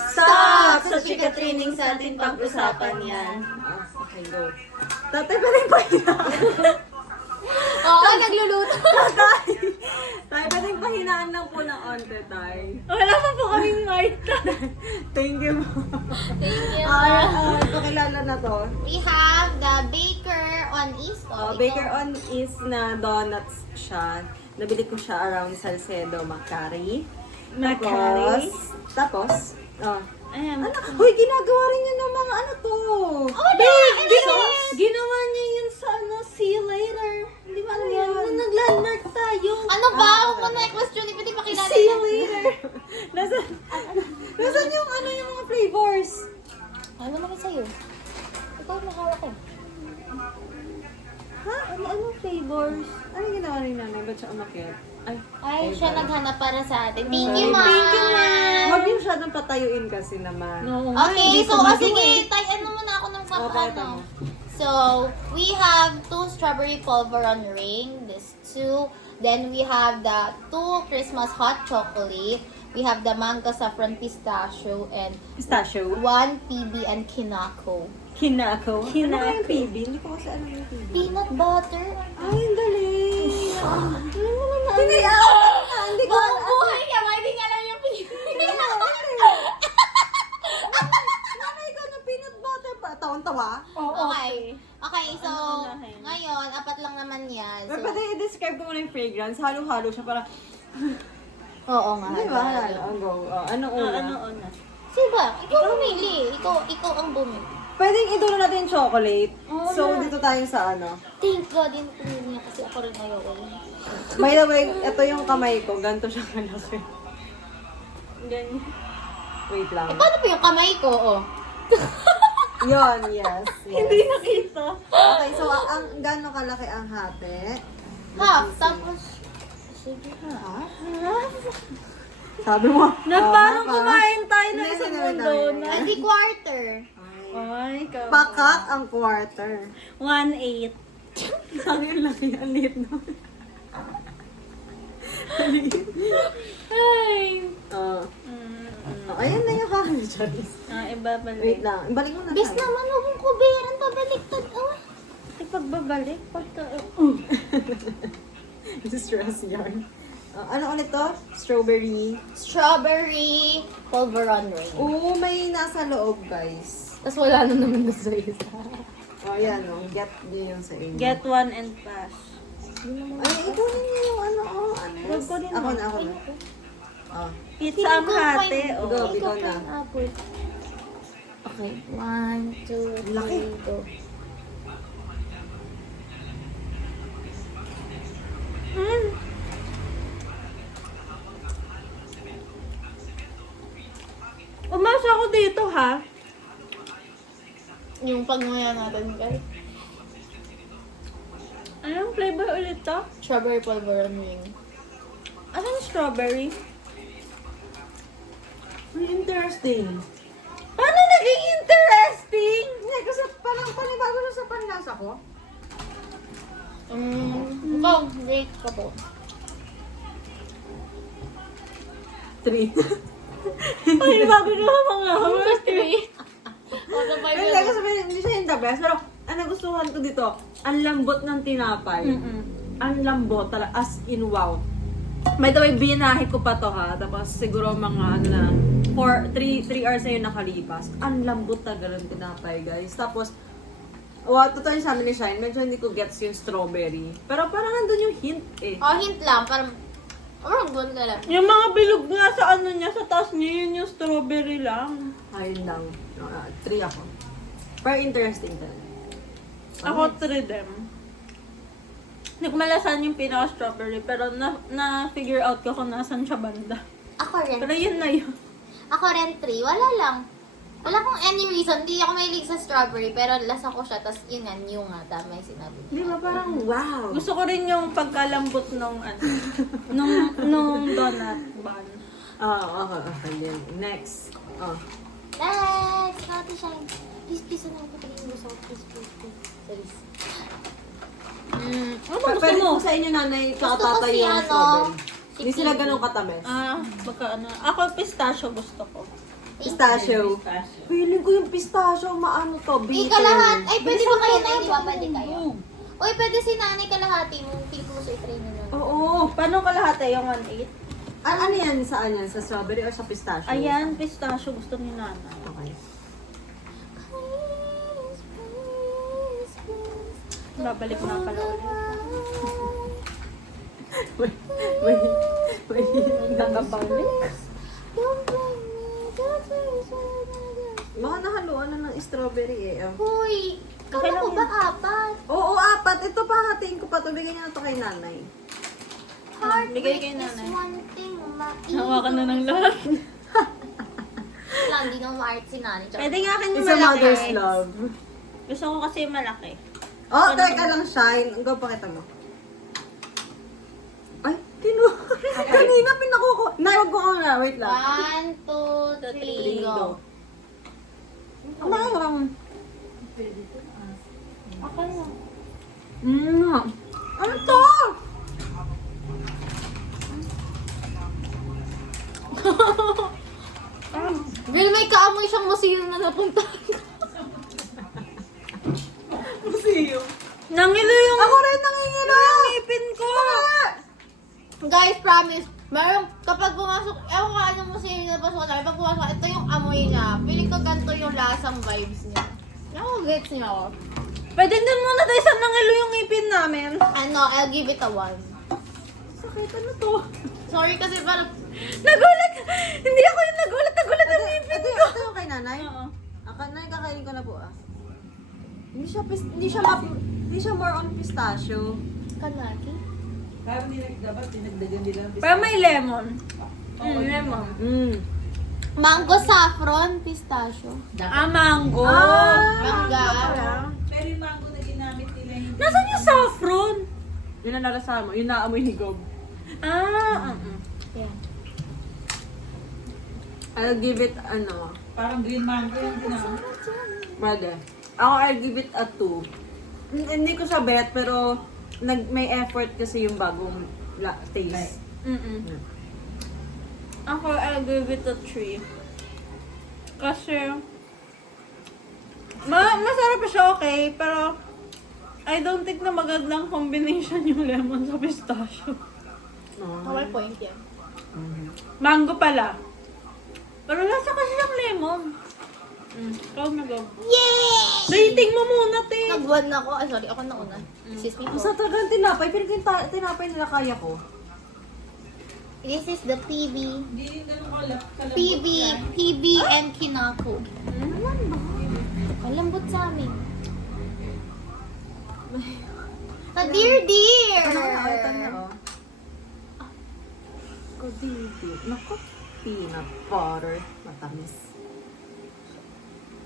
Stop! Sa chika training sa ating pag-usapan yan. Okay, go. Tatay pa rin pahinaan. Oo, nagluluto. Tay, pa rin pahinaan lang po ng onte, tay. Wala pa po kaming mic. Thank you. Thank you. Pakilala na to. We have the Baker on East. Baker on is na donuts siya. Nabili ko siya around Salcedo, Macari. Macari? Tapos, Ayan. ano? Hoy, ginagawa rin niya ng mga ano to. Oh, Ginawa niya yun sa see you later. Hindi ba alam yan? Nung nag-landmark tayo. Ano ba? Huwag mo na i-question. Pwede pakilala See you niya. later. Nasaan yung ano yung mga flavors? Ano naman sa'yo? Ikaw ang nakawak ko. Ha? Ano flavors? Ano yung ginawa ni nanay? Ba't siya umakit? Ay, siya naghanap para sa atin. Thank you, Ma. Thank you, Ma. Huwag yung masyadong patayuin kasi naman. No. Okay, so, sige, tayo muna ako ng pakita ano. mo. So, we have 2 strawberry pulveron ring, this 2. Then we have the 2 Christmas hot chocolate. We have the mango saffron pistachio and Pistachio? 1 PB and kinako. Kinako? Kinako. Ano ba yung PB? Hindi ko kasi alam yung PB. Peanut butter. Ay, ang galing. Hindi Hindi ko alam. buhay ka ba? Hindi niya alam yung PB. Nanay ko na peanut butter pa. Taon-tawa? Okay. Okay, so, Ano unahin? ngayon, 4 lang naman yan. Pero So, pwede i-describe ko muna yung fragrance. Halo-halo siya para... oo nga. Di ba? Go. Ano una? Ano una? Sige ba? Ikaw bumili. Ikaw ang bumili. Pwedeng idulo natin yung chocolate. Oo So, na. dito tayo sa ano. Thank God, din pumili niya kasi ako rin ayoko rin. By the way, ito yung kamay ko. Ganito siya kalaki. Ganyan. Wait lang. Paano po yung kamay ko? Oh. Yon, yes. Hindi nakita. Okay, so ang gano'ng kalaki ang hati? Half, tapos... Sige ha. Sabi mo. Na parang kumain tayo ng Hindi, isang hindi, mundo hindi. na. Hindi quarter. Ay, ikaw. Pakak ang quarter. 1/8. Sabi yung laki, ang liit na. Ay. Oh, ayan na yung kakain, Charis. Ibabalik. Wait lang, balik mo na Bes tayo. naman, huwag mong kuberan. Pabaliktad. Oh. Ipagbabalik. Pagka... Stress yarn. Ano ulit to? Strawberry. Strawberry pulveron ring. Oo, may nasa loob, guys. Tapos wala na naman doon sa isa. Oh, yan, oh. Get yun yung sa inyo. Get one and pass. Ay, ikaw na yung ano, ano. Huwag ko rin Ako na. na, ako na. Oh. Pizza ang hati. Go, Oh. ikaw na. Apple. Okay, 1, 2, Laki. 3, go. Umasa ako dito, ha? Yung pagmaya natin, guys. Anong flavor ulit to? Strawberry pulveron ring. Anong strawberry? Interesting. Paano naging interesting? Hindi, kasi parang panibago na sa panlasa ko. Ikaw, rate ka po. 3. Ay, bago na mga First 3. Ano ba Hindi, kasi hindi siya yung the best. Pero, ang nagustuhan ko dito, ang lambot ng tinapay. Ang lambot, talaga, as in wow. By the way, binahe ko pa to ha. Tapos siguro mga ano na, 3 hours na yun nakalipas. Ang lambot talaga ng tinapay, guys. Tapos, totoo yung sa amin ni Shine, medyo hindi ko gets yung strawberry. Pero parang nandun yung hint eh. Oh, hint lang. Parang buwan ka lang. Yung mga bilog nga sa ano niya, sa taas niya, yun yung strawberry lang. Ayun lang. 3 ako. Pero interesting talaga. Ako 3 them. Hindi ko malasan yung pinaka-strawberry, pero na-figure out ko kung nasan siya banda. Ako rin. Pero yun na yun. Ako rin 3. Wala lang. Wala kong any reason. Hindi ako mahilig sa strawberry, pero lasa ko siya. Tapos yun nga, new nga. Tama yung sinabi niya. Di ba parang wow? Gusto ko rin yung pagkalambot nung ano, nung donut bun. Okay. Then, next. Next! Nati Shine. Please, ano ko rin mo sa please. Sorry. Ano ba gusto Pwede mo? ko sa inyo nanay, Gusto ko katatay si yung ano, strawberry. si Hindi sila Kiwi. ganun katamis. Baka ano. Ako pistachio gusto ko. Pistachio. Feeling ko yung pistachio, maano to, bitter. Ikalahat. Ay, pwede ba kayo na? Di ba? Pwede kayo. Uy, pwede si nanay kalahati mo. Feel ko sa i-try nyo na. Oo. Paano kalahati yung 1/8? Ano yan? Saan yan? Sa strawberry or sa pistachio? Ayan, pistachio. Gusto ni Nana. Okay. Babalik na pala ulit. May nakabalik. Baka nahaluan na ng strawberry eh. Oh. Uy, kala ko ba 4? Oo, 4. Ito pa, hatiin ko pa. Bigyan niya na to kay nanay. Bigay kay Heartbreak is nanay. one thing maiiwan. Hawakan na ng lahat. Lang, di na ma-art si nanay. Pwede nga akin yung It's a malaki. mother's love. Gusto ko kasi yung malaki. Oh, teka lang, Shine. Go, pakita mo. Ay, kanina pinakuko. Nay, wag ko na. Wait lang. 1, 2, 3, go. Ano? Ako na. Ano to? Girl, may kaamoy siyang museum na napuntahan ko. Museum. Nangilo yung... Ako rin nangingilo. Ipin ko! Guys, promise. Meron, kapag pumasok, ewan ko anong museum na pasok namin, pag pumasok, ito yung amoy niya. Feeling ko ganito yung lasang vibes niya. Ako, gets niya ako. Pwede din muna tayo sa nangilo yung ipin namin. Ano, I'll give it a 1. Sakit, ano to? Sorry kasi parang, Nagulat! Hindi ako yung nagulat. Nagulat ang ipin ko. Ito yung kay nanay? Oo. Nanay, kakainin ko na po ah. Hindi siya more on pistachio. kanaki. Pero may lemon. Lemon. Mango saffron, pistachio. Mango. Mangga. Pero yung mango na ginamit nila hindi. Nasaan yung saffron? Yun ang nalasahan mo. Yun naamoy ni Gob. Yeah. I'll give it, Parang green mango yung ginamit. brother. Ako, I'll give it a 2. Hindi ko siya bet, pero may effort kasi yung bagong taste. Ako, I'll give it a 3. Kasi, masarap siya okay, pero I don't think na magandang combination yung lemon sa pistachio. Kawal point yan. Mango pala. Pero lasa kasi siyang lemon. Ikaw na go. Yay! Rating mo muna, te. Nag-1 na ako. Sorry, ako na una. Excuse me po. Sa tagang tinapay, pero yung tinapay nila kaya ko. This is the PB. Hindi rin ganun kalap. PB and kinako. Malambot sa amin. Ka-dear! Ito na, oh. Kadidi. Naku, peanut butter. Matamis.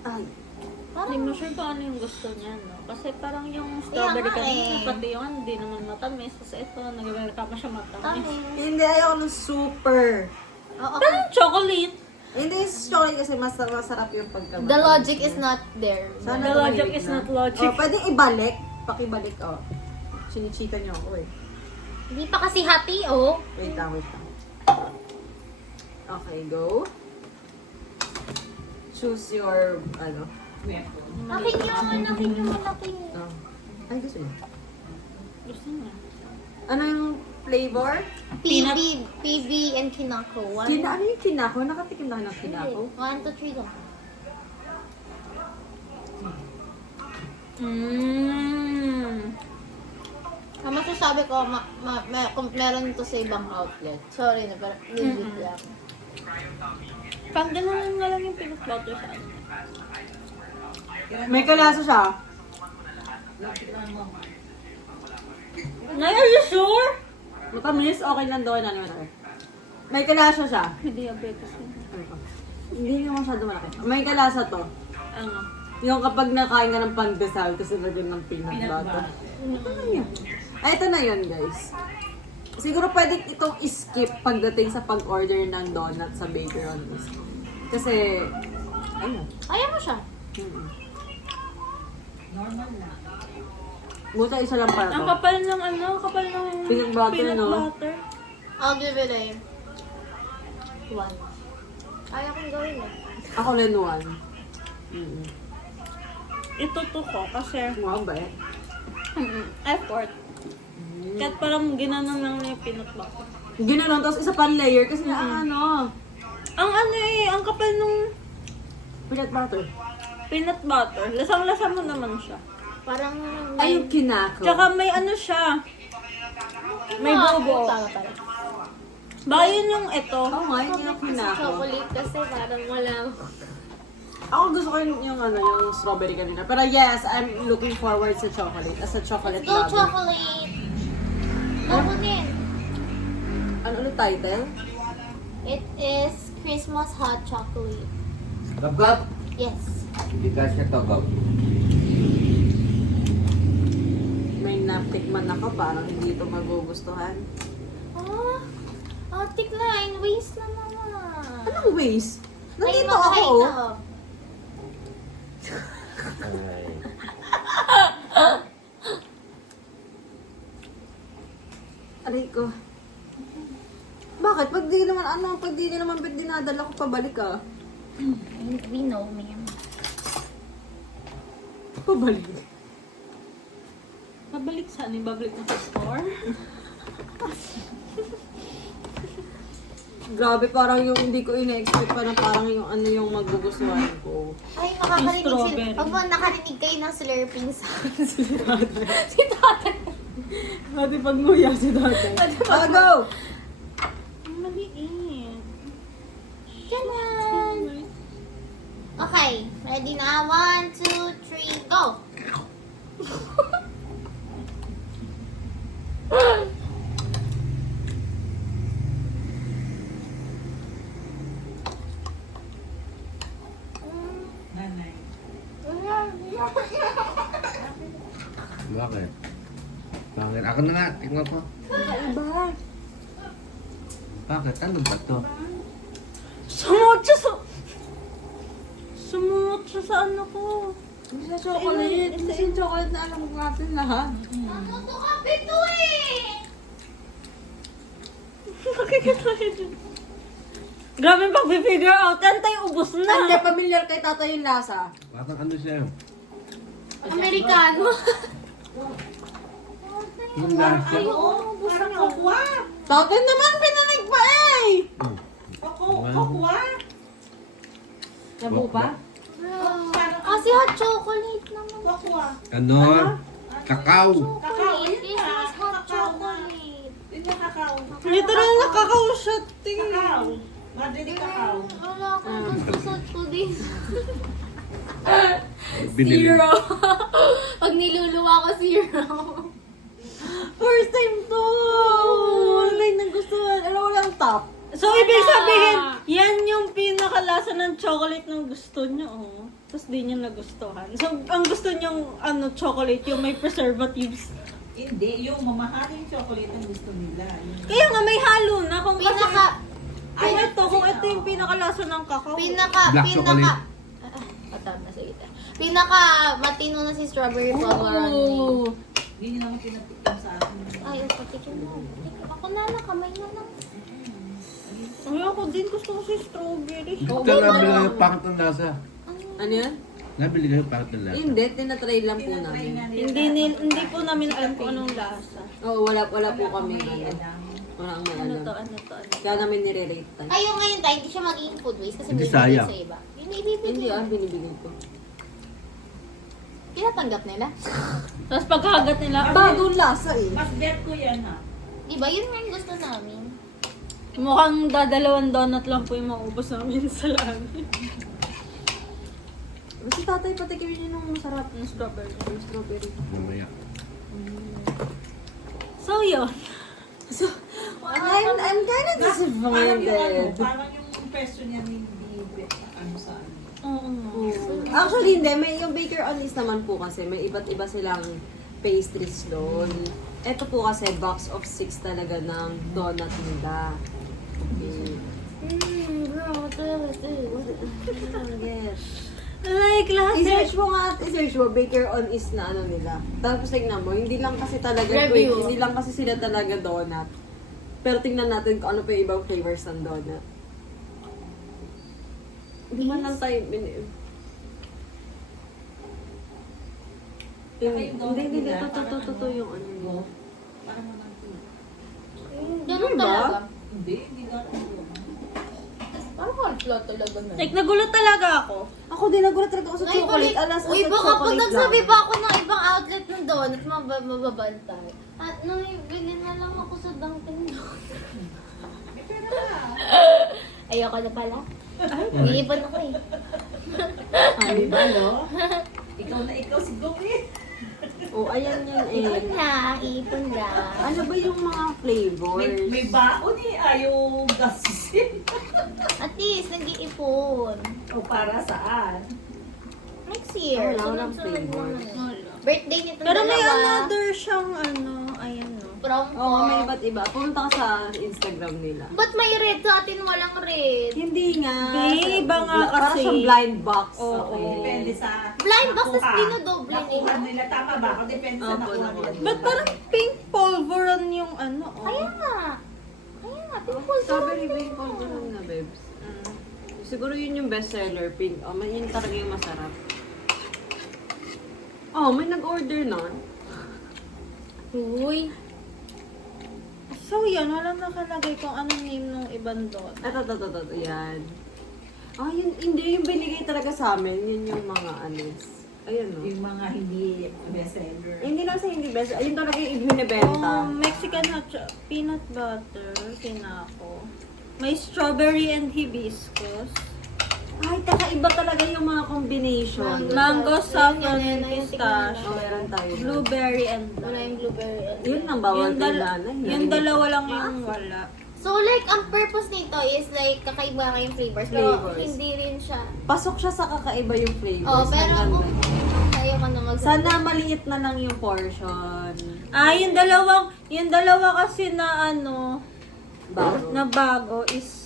Ay. Hindi mo sure kung ano yung gusto niya, no? Kasi parang yung strawberry nga kanina, eh. pati yung hindi naman matamis. Tapos ito, nag-welcome siya matamis. Hindi, ayoko ng super. Oo. Parang chocolate. Hindi, chocolate kasi masarap yung pagkamay. The logic is not there. Sana The logic tumahimik is na. not logic. Oh, pwedeng ibalik. Pakibalik, oh. Sinichita niyo ako eh. Hindi pa kasi hati, oh. Wait lang. Okay, go. Choose your, Akin yung malaki. Oh. Ay, gusto niyo. Gusto niya. Ano yung flavor? PB and kinako. Ano yung kinako? Nakatikim na kayo ng kinako? 1, 2, 3 lang. Ang masasabi ko, kung meron to sa ibang outlet. Sorry na, pero legit lang. Pag gano'n na lang yung peanut butter sa ano. May kalasa siya. Nay, are you sure? Matamis, okay lang daw na naman. May kalasa siya. May diabetes yun. Hindi naman masyado malaki. May kalasa to. Ano? Yung kapag nakain ka ng pandesal, tapos nilagyan ng peanut butter. Ito na yun. Ay, ito na yun, guys. Siguro pwede itong skip pagdating sa pag-order ng donut sa Baker on This. Kasi, ano? Kaya mo siya. Normal lang. Buta isa lang para Ang to. kapal ng ano, kapal ng Peanut butter, no? butter. I'll give it a 1. Ayaw kong gawin eh. Ako rin one. Mm. Ituto ko kasi Wow ba eh? effort. Kahit parang ginanon lang na yung peanut butter. Ginanon, tapos isa pang layer kasi ano, Ang ano eh, ang kapal nung peanut butter. peanut butter. Lasang-lasa mo naman siya. Parang Ay, yung kinako. Tsaka may ano siya. May bubo. Tama pala. Baka yun yung ito. Oo nga, yun yung kinako. Chocolate kasi parang wala. Ako gusto ko yung ano, yung strawberry kanina. Pero yes, I'm looking forward sa chocolate. As a chocolate Go lover. chocolate! Go din. Ano ulit title? It is Christmas hot chocolate. Gab-gab. Yes. Hindi ka siya tagab. May natikman ako, parang hindi ito magugustuhan. Atik line. Waste na naman. Anong waste? Ay, Nandito ako. makakita. Ay. Aray ko. Bakit? Pag di naman dinadala ko pabalik ah. We know, ma'am. Pabalik. Babalik saan? Babalik na sa store? Grabe, parang yung hindi ko ina-expect pa na parang yung ano yung magugustuhan ko. Ay, makakarinig Strawberry. sila. Pag nakarinig kayo ng slurping sound. Si tatay. Pati pag nguya si tatay. Go! Ang maliit. Ganon. Okay. Ready na? 1, 2, 3, go! Nanay. Bakit? Bakit? Ako na nga. Tingnan ko. Iba. Bakit? Ano ba to? Sumot siya sa ano ko. Hindi sa chocolate. Hindi sa chocolate na alam ko natin lahat. Ano to kape to eh? Nakikita yun. Grabe yung pag-figure out. Antay, ubos Hindi, na. familiar kay tatay yung lasa. Parang ano siya? Amerikano. Yung lasa. Ayun, Parang kokwa. Tatay naman, pinanig pa eh! Kokwa. Nabu pa? Kasi hot chocolate naman. Kokwa. Ano? Kakao. Kakao, Chocolate. yun This na. is hot Kakao nga. chocolate. Yun yung kakao. Literal nakakausat. Kakao. Madali kakao. Wala akong gusto sa today. Binili. Zero. Pag niluluwa ko, zero. First time to! Online nang gustuhan. Alam mo lang top. So, ibig sabihin, yan yung pinakalasa ng chocolate ng gusto nyo, oh. Tapos di nyo nagustuhan. So, ang gusto nyong chocolate, yung may preservatives. Hindi, yung mamahaling chocolate ang gusto nila. Yun. Kaya nga, may halo na. Kung kung ito yung pinakalasa ng kakao. Black chocolate. Pinaka matino na si strawberry pulveron. Hindi nyo naman pinatikim sa akin. Ay, patikin mo. Ako na lang, kamay na lang. Ay, ako din gusto ko si strawberry. Ito nabili kayo pangit ng lasa. Ano yan? Nabili kayo pangit ng lasa. Hindi, tinatry lang po Tinatry namin. nga nila. Hindi po namin alam kung anong lasa. Oo, wala po kami May ano. alam. Wala kang Ano alam. to, ano to, ano to. Kaya namin nire-rate tayo. Ayaw ngayon tayo, hindi siya magiging food waste kasi Hindi bibigay sayang. sa iba. Hindi ibibigay. Hindi binibigay ko. Tinatanggap nila. Tapos pagkagat nila, Bagong lasa eh. Mas bet ko yan ha. Diba, yun nga yung gusto namin. mukhang dadalawang donut lang po yung maubos namin sa langit. Si tatay patikimin niyo nung masarap. Yung strawberry. Yung strawberry. Mamaya. So, yun. I'm kind of disappointed. Parang yung presyo niya hindi bet ano sa ano. Oo. Actually, hindi. May yung Baker on Ice naman po kasi. May iba't iba silang pastries doon. Ito po kasi box of 6 talaga ng donut nila. Okay. Bro, what Yes. Like, lahat I-search mo nga at i-search mo Baker on Ice na ano nila. Tapos tingnan mo, hindi lang kasi talaga Review. hindi lang kasi sila talaga donut. Pero tingnan natin kung ano pa yung ibang flavors ng donut. Hindi man lang tayo Hindi, totoo yung ano mo. Parang naman ito. Ganun ba? talaga. Hindi ganun. Parang hard talaga na. Like, nagulat talaga ako. Ako din, nagulat talaga ako sa chocolate. Alas, Uy, sa baka pag chocolate nagsabi lang. pa ako ng ibang outlet ng donut, mababantay. At nung ibili na lang ako sa Dunkin Donuts. Ayoko na pala. Iipon ako eh. Ay, ba, no? Ikaw si Gumi. Oh, ayan yun eh. Iipon na, iipon na. Ano ba yung mga flavors? May baon eh. Ayaw gastusin. At least, nag-iipon. O para saan? Next year. Walang Sunod-sunod flavor. muna. Birthday nito Pero may dalawa. another siyang ayan no. Prom Oo, may ko. iba't iba. Pumunta ka sa Instagram nila. Ba't may red sa atin walang red? Hindi nga. Hindi, iba nga Para kasi. siyang blind box. Oo. Depende sa Blind box, nakuha. tas dinodoble Nakuha nila. nila. Tama ba? O depende sa Opo, nakuha nakuha. nila. But parang pink pulveron yung Kaya nga. Kaya nga, pimples. Strawberry pink pulveron na, babes. Siguro yun yung best seller, pink. Oh, yun talaga yung masarap. Oh, may nag-order nun. Uy. So yan, walang nakalagay kung anong name ng ibang doon. Ito. Yan. Ah, yun, hindi yung binigay talaga sa amin. Yun yung mga anis. Ayun, no? Yung mga hindi bestseller. Hindi lang sa hindi best. Ayun talaga yung binibenta. Mexican peanut butter, pinako. May strawberry and hibiscus. Ay, kakaiba talaga yung mga combination. Mango, saffron, Yun, yun, yun, pistachio. Oh, meron tayo. Blueberry and Wala yung blueberry. Yun ang bawal Yung, kay nanay. yung dalawa lang yung wala. So like, ang purpose nito is like, kakaiba nga yung flavors. Pero Flavors. hindi rin siya. Pasok siya sa kakaiba yung flavors. Oh, pero Ang kung ganda. tayo ka na Sana maliit na lang yung portion. Yung dalawa kasi na bago is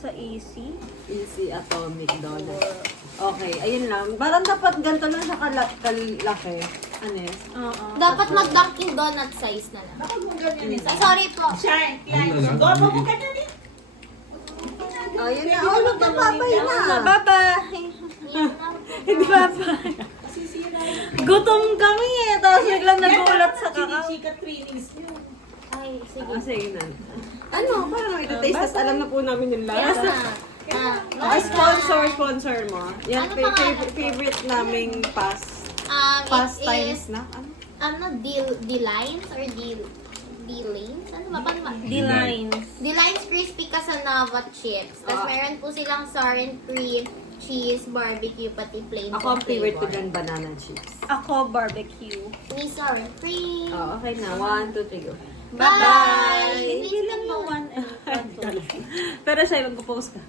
sa Easy. Easy Atomic Donut. Okay, ayun lang. Parang dapat ganito lang siya kalaki. Anes. Oo. Dapat mag-Dunkin Donut size na lang. Bakit mo ganyan eh? Ay, sorry po. Shine, Ano lang? Gobo mo ganyan eh. Ayun na. Oh, nagpapabay na. Bye-bye! Hindi bye-bye. Masisira yun. Gutom kami eh. Tapos biglang nagulat sa kakao. Chinichika trainings nyo. Ay, sige. Sige na. Ano? Parang ito taste test. Alam na po namin yung Yes lasa. na. Sponsor mo. Yan, Ano pangalan? favorite naming It pastimes is, na. Ano? D-Lines or D-Lanes? Ano ba? Paano ba? D-lines. D-Lines Crispy Casanova Chips. Tapos Ah. meron po silang sour and cream, cheese, barbecue, pati plain Ako ang favorite ko flavor. dyan, banana chips. Ako, barbecue. Me sour and cream. Oh, okay na. 1, 2, 3, go. Bye! Hindi lang yung 1 and 1. Pero siya, mag-post ka.